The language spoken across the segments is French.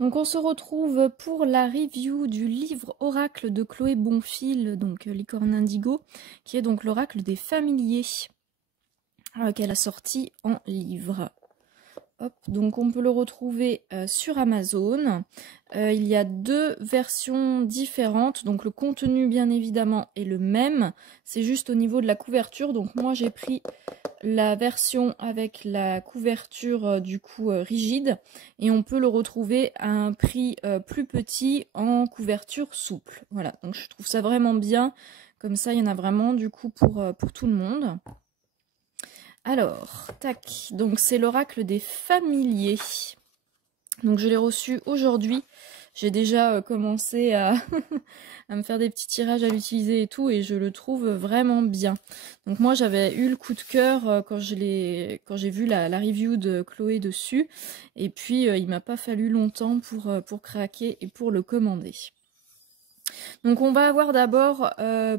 Donc on se retrouve pour la review du livre Oracle de Chloé Bonfil, donc Licorne Indigo, qui est donc l'oracle des familiers, qu'elle a sorti en livre. Hop, donc on peut le retrouver sur Amazon. Il y a deux versions différentes, donc le contenu bien évidemment est le même, c'est juste au niveau de la couverture. Donc moi j'ai pris la version avec la couverture du coup rigide, et on peut le retrouver à un prix plus petit en couverture souple. Voilà, donc je trouve ça vraiment bien, comme ça il y en a vraiment du coup pour tout le monde. Alors, tac, donc c'est l'oracle des familiers. Donc je l'ai reçu aujourd'hui. J'ai déjà commencé à, à me faire des petits tirages, à l'utiliser et tout, et je le trouve vraiment bien. Donc moi j'avais eu le coup de cœur quand j'ai vu la review de Chloé dessus, et puis il m'a pas fallu longtemps pour craquer et pour le commander. Donc on va avoir d'abord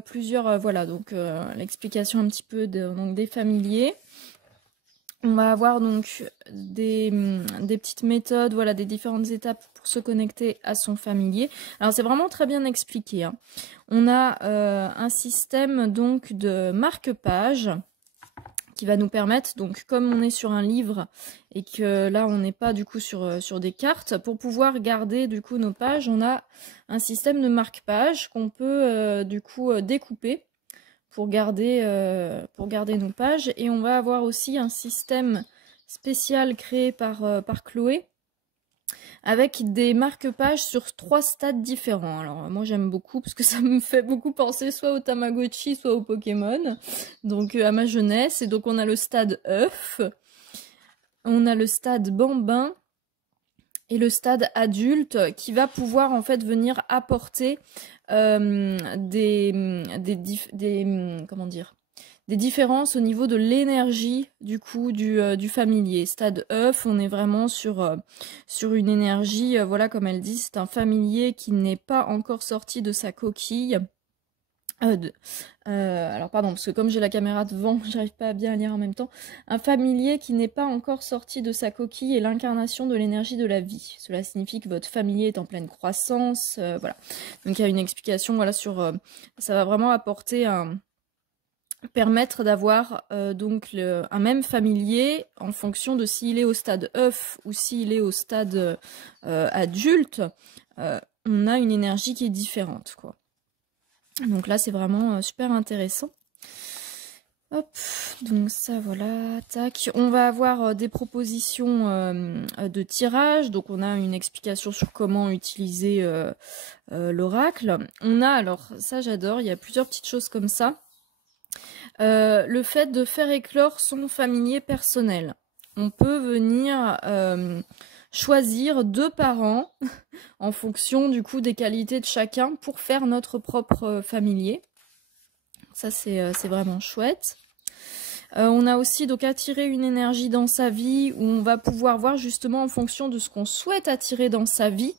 plusieurs, voilà, donc l'explication un petit peu donc, des familiers. On va avoir donc des petites méthodes, voilà, des différentes étapes pour se connecter à son familier. Alors c'est vraiment très bien expliqué, hein. On a un système donc de marque-page qui va nous permettre, donc comme on est sur un livre et que là on n'est pas du coup sur des cartes, pour pouvoir garder du coup nos pages, on a un système de marque-page qu'on peut du coup découper pour garder nos pages. Et on va avoir aussi un système spécial créé par Chloé avec des marque-pages sur 3 stades différents. Alors moi j'aime beaucoup parce que ça me fait beaucoup penser soit au Tamagotchi soit au Pokémon, donc à ma jeunesse. Et donc on a le stade œuf, on a le stade bambin et le stade adulte, qui va pouvoir en fait venir apporter comment dire, des différences au niveau de l'énergie du coup du familier. Stade œuf, on est vraiment sur une énergie, voilà, comme elle dit, c'est un familier qui n'est pas encore sorti de sa coquille. Alors pardon, parce que comme j'ai la caméra devant, j'arrive pas à bien lire en même temps. Un familier qui n'est pas encore sorti de sa coquille est l'incarnation de l'énergie de la vie. Cela signifie que votre familier est en pleine croissance, voilà. Donc il y a une explication, voilà, sur ça va vraiment apporter permettre d'avoir donc un même familier en fonction de s'il est au stade œuf ou s'il est au stade adulte. On a une énergie qui est différente, quoi. Donc là, c'est vraiment super intéressant. Hop, donc ça, voilà, tac. On va avoir des propositions de tirage. Donc on a une explication sur comment utiliser l'oracle. On a, alors ça j'adore, il y a plusieurs petites choses comme ça. Le fait de faire éclore son familier personnel. On peut venir choisir 2 parents en fonction du coup des qualités de chacun pour faire notre propre familier. Ça c'est vraiment chouette. On a aussi donc attirer une énergie dans sa vie, où on va pouvoir voir justement en fonction de ce qu'on souhaite attirer dans sa vie,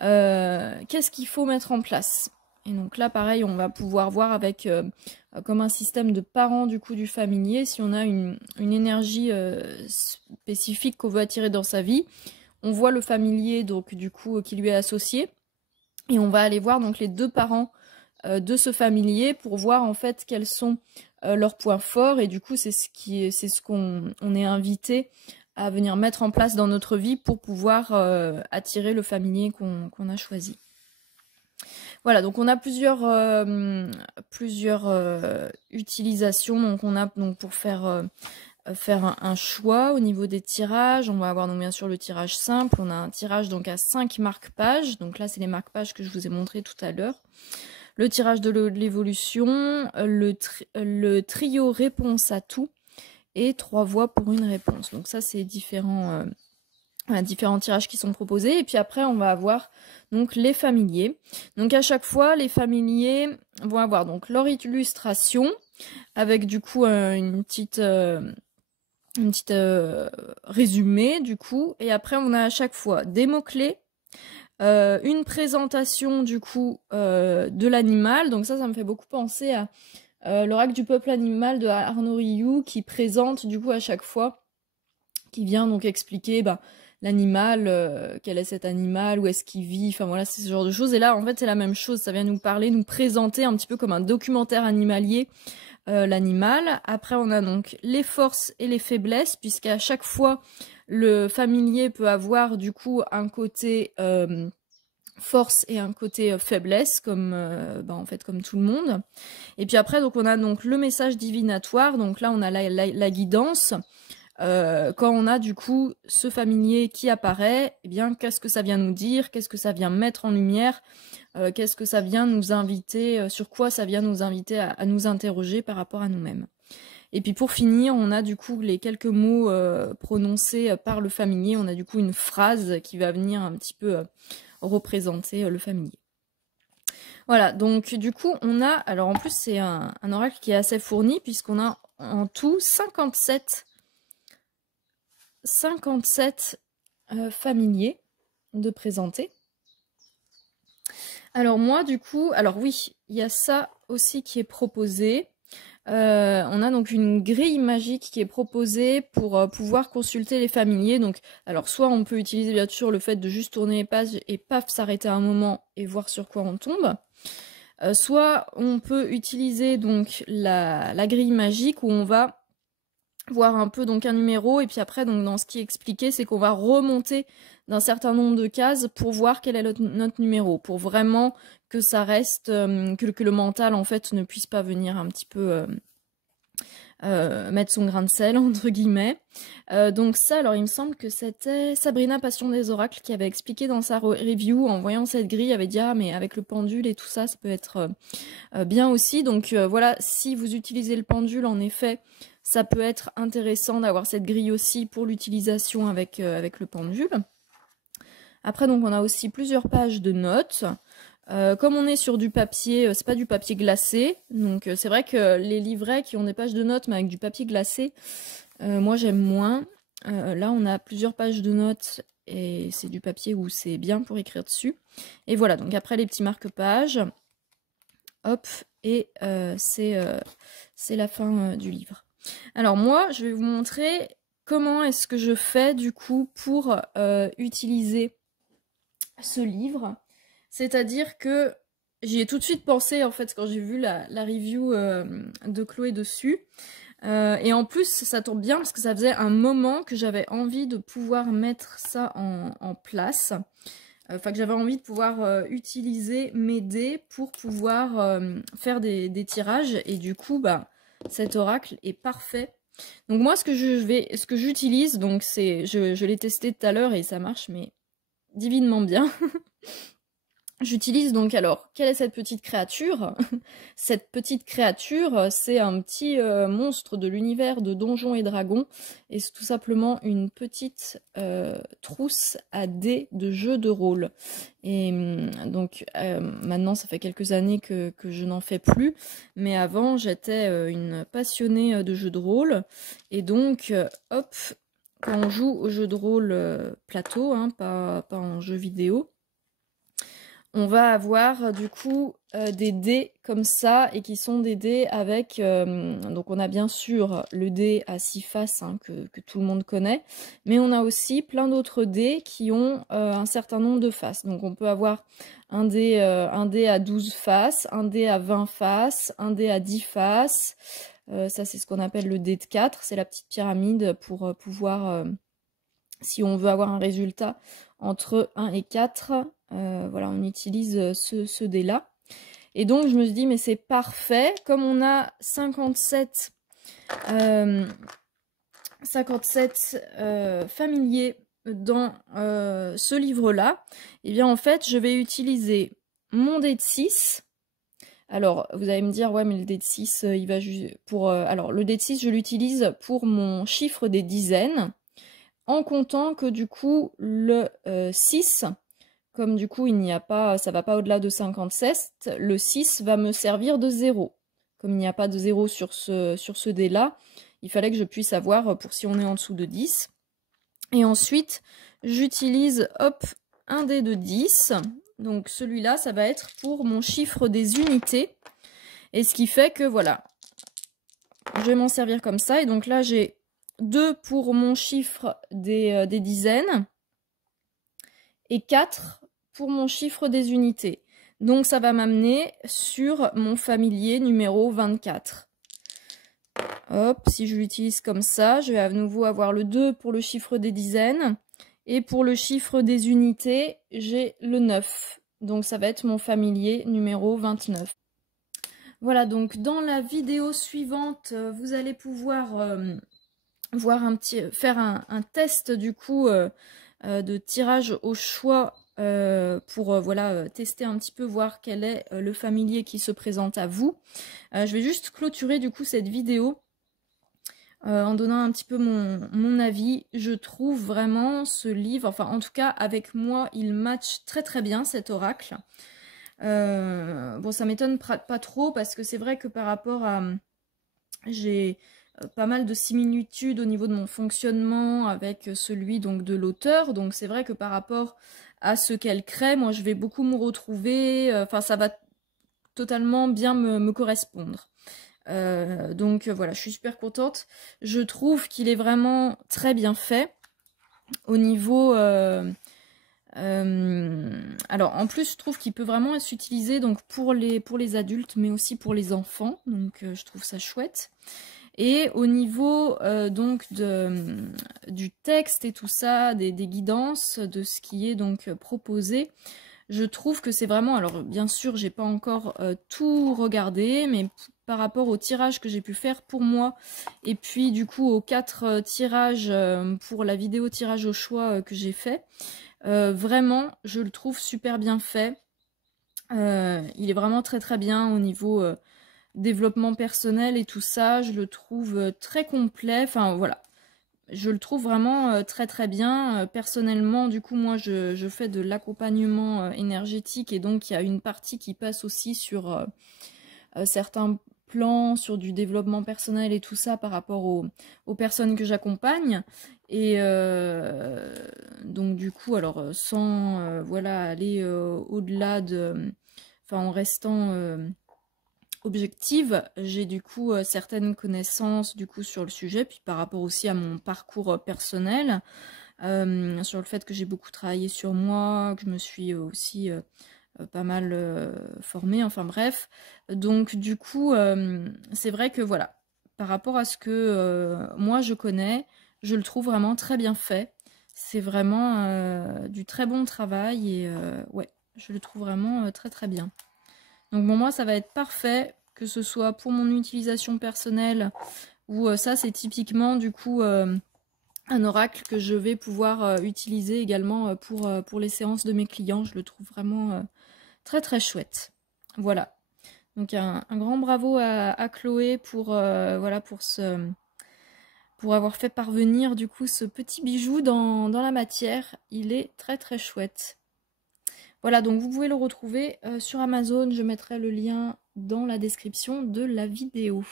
qu'est-ce qu'il faut mettre en place. Et donc là pareil, on va pouvoir voir avec comme un système de parents du coup du familier, si on a une énergie spécifique qu'on veut attirer dans sa vie. On voit le familier donc du coup qui lui est associé, et on va aller voir donc les 2 parents de ce familier pour voir en fait quels sont leurs points forts, et du coup c'est ce qu'on est invité à venir mettre en place dans notre vie pour pouvoir attirer le familier qu'on a choisi. Voilà, donc on a plusieurs utilisations. Donc on a donc pour faire un choix au niveau des tirages. On va avoir donc bien sûr le tirage simple. On a un tirage donc à 5 marque-pages. Donc là c'est les marque-pages que je vous ai montré tout à l'heure. Le tirage de l'évolution, le trio réponse à tout, et 3 voix pour une réponse. Donc ça c'est différents tirages qui sont proposés. Et puis après on va avoir donc les familiers. Donc à chaque fois les familiers vont avoir donc leur illustration avec du coup une petite résumé du coup, et après on a à chaque fois des mots-clés, une présentation du coup de l'animal. Donc ça me fait beaucoup penser à l'oracle du peuple animal de Arnaud Rioux, qui présente du coup à chaque fois, qui vient donc expliquer l'animal, quel est cet animal, où est-ce qu'il vit, enfin voilà, c'est ce genre de choses. Et là, en fait, c'est la même chose, ça vient nous parler, nous présenter un petit peu comme un documentaire animalier l'animal. Après, on a donc les forces et les faiblesses, puisqu'à chaque fois, le familier peut avoir du coup un côté force et un côté faiblesse, comme en fait comme tout le monde. Et puis après, donc on a donc le message divinatoire. Donc là, on a la guidance. Quand on a du coup ce familier qui apparaît, eh bien qu'est-ce que ça vient nous dire, qu'est-ce que ça vient mettre en lumière, qu'est-ce que ça vient nous inviter, sur quoi ça vient nous inviter à nous interroger par rapport à nous-mêmes. Et puis pour finir, on a du coup les quelques mots prononcés par le familier, on a du coup une phrase qui va venir un petit peu représenter le familier. Voilà, donc du coup on a, alors en plus c'est un oracle qui est assez fourni puisqu'on a en tout 57 familiers de présenter. Alors moi du coup, alors oui, il y a ça aussi qui est proposé. On a donc une grille magique qui est proposée pour pouvoir consulter les familiers. Donc, alors soit on peut utiliser bien sûr le fait de juste tourner les pages et paf s'arrêter un moment et voir sur quoi on tombe. Soit on peut utiliser donc la grille magique où on va voir un peu donc un numéro et puis après donc dans ce qui est expliqué c'est qu'on va remonter d'un certain nombre de cases pour voir quel est notre numéro, pour vraiment que ça reste, que le mental en fait ne puisse pas venir un petit peu mettre son grain de sel entre guillemets. Donc ça, alors il me semble que c'était Sabrina Passion des Oracles qui avait expliqué dans sa review en voyant cette grille, avait dit ah mais avec le pendule et tout ça, ça peut être bien aussi. Donc voilà, si vous utilisez le pendule en effet, ça peut être intéressant d'avoir cette grille aussi pour l'utilisation avec le pendule. Après, donc, on a aussi plusieurs pages de notes. Comme on est sur du papier, c'est pas du papier glacé. Donc, c'est vrai que les livrets qui ont des pages de notes, mais avec du papier glacé, moi, j'aime moins. Là, on a plusieurs pages de notes et c'est du papier où c'est bien pour écrire dessus. Et voilà, donc après les petits marque-pages, hop, et c'est la fin du livre. Alors moi, je vais vous montrer comment est-ce que je fais du coup pour utiliser ce livre. C'est-à-dire que j'y ai tout de suite pensé en fait quand j'ai vu la review de Chloé dessus. Et en plus, ça tombe bien parce que ça faisait un moment que j'avais envie de pouvoir mettre ça en place. Enfin, que j'avais envie de pouvoir utiliser mes dés pour pouvoir faire des tirages. Et du coup, bah, cet oracle est parfait. Donc moi, ce que j'utilise, donc c'est, je l'ai testé tout à l'heure et ça marche, mais divinement bien. J'utilise donc alors, quelle est cette petite créature? Cette petite créature, c'est un petit monstre de l'univers de Donjons et Dragons, et c'est tout simplement une petite trousse à dés de jeu de rôle. Et donc maintenant, ça fait quelques années que je n'en fais plus, mais avant, j'étais une passionnée de jeux de rôle, et donc, hop, quand on joue au jeu de rôle plateau, hein, pas en jeu vidéo, on va avoir du coup des dés comme ça et qui sont des dés avec, donc on a bien sûr le dé à 6 faces hein, que tout le monde connaît, mais on a aussi plein d'autres dés qui ont un certain nombre de faces. Donc on peut avoir un dé à 12 faces, un dé à 20 faces, un dé à 10 faces, ça c'est ce qu'on appelle le dé de 4, c'est la petite pyramide pour pouvoir, si on veut avoir un résultat entre 1 et 4, voilà, on utilise ce dé-là. Et donc, je me suis dit, mais c'est parfait. Comme on a 57 familiers dans ce livre-là, et bien en fait, je vais utiliser mon dé de 6. Alors, vous allez me dire, ouais, mais le dé de 6, il va pour... alors, le dé de 6, je l'utilise pour mon chiffre des dizaines, en comptant que du coup, le 6... Comme du coup, il n'y a pas, ça va pas au-delà de 57, le 6 va me servir de 0. Comme il n'y a pas de 0 sur ce dé-là, il fallait que je puisse avoir pour si on est en dessous de 10. Et ensuite, j'utilise, hop, un dé de 10. Donc celui-là, ça va être pour mon chiffre des unités. Et ce qui fait que, voilà, je vais m'en servir comme ça. Et donc là, j'ai 2 pour mon chiffre des dizaines. et 4 pour mon chiffre des unités. Donc ça va m'amener sur mon familier numéro 24. Hop, si je l'utilise comme ça, je vais à nouveau avoir le 2 pour le chiffre des dizaines. Et pour le chiffre des unités, j'ai le 9. Donc ça va être mon familier numéro 29. Voilà, donc dans la vidéo suivante, vous allez pouvoir voir faire un test du coup de tirage au choix pour voilà, tester un petit peu, voir quel est le familier qui se présente à vous. Je vais juste clôturer du coup cette vidéo en donnant un petit peu mon avis. Je trouve vraiment ce livre, enfin en tout cas avec moi, il match très très bien cet oracle. Bon, ça m'étonne pas trop parce que c'est vrai que par rapport à... J'ai pas mal de similitudes au niveau de mon fonctionnement avec celui donc de l'auteur. Donc c'est vrai que par rapport à ce qu'elle crée, moi je vais beaucoup me retrouver. Enfin, ça va totalement bien me correspondre. Donc voilà, je suis super contente. Je trouve qu'il est vraiment très bien fait au niveau... alors en plus je trouve qu'il peut vraiment s'utiliser donc pour les adultes mais aussi pour les enfants, donc je trouve ça chouette. Et au niveau donc du texte et tout ça, des guidances, de ce qui est donc proposé, je trouve que c'est vraiment, alors bien sûr j'ai pas encore tout regardé, mais par rapport au tirage que j'ai pu faire pour moi, et puis du coup aux 4 tirages pour la vidéo tirage au choix que j'ai fait, vraiment, je le trouve super bien fait. Il est vraiment très très bien au niveau développement personnel et tout ça. Je le trouve très complet. Enfin voilà, je le trouve vraiment très très bien. Personnellement, du coup, moi, je fais de l'accompagnement énergétique et donc il y a une partie qui passe aussi sur certains plans, sur du développement personnel et tout ça par rapport aux personnes que j'accompagne. Et donc du coup, alors sans voilà, aller au-delà de... Enfin, en restant objective, j'ai du coup certaines connaissances du coup sur le sujet, puis par rapport aussi à mon parcours personnel, sur le fait que j'ai beaucoup travaillé sur moi, que je me suis aussi pas mal formée, enfin bref. Donc du coup, c'est vrai que voilà, par rapport à ce que moi je connais, je le trouve vraiment très bien fait. C'est vraiment du très bon travail et ouais, je le trouve vraiment très très bien. Donc bon, moi ça va être parfait, que ce soit pour mon utilisation personnelle ou ça c'est typiquement du coup un oracle que je vais pouvoir utiliser également pour les séances de mes clients. Je le trouve vraiment très très chouette. Voilà. Donc un grand bravo à Chloé pour, voilà, pour avoir fait parvenir du coup ce petit bijou dans la matière. Il est très très chouette. Voilà, donc vous pouvez le retrouver sur Amazon. Je mettrai le lien dans la description de la vidéo.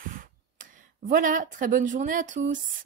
Voilà, très bonne journée à tous!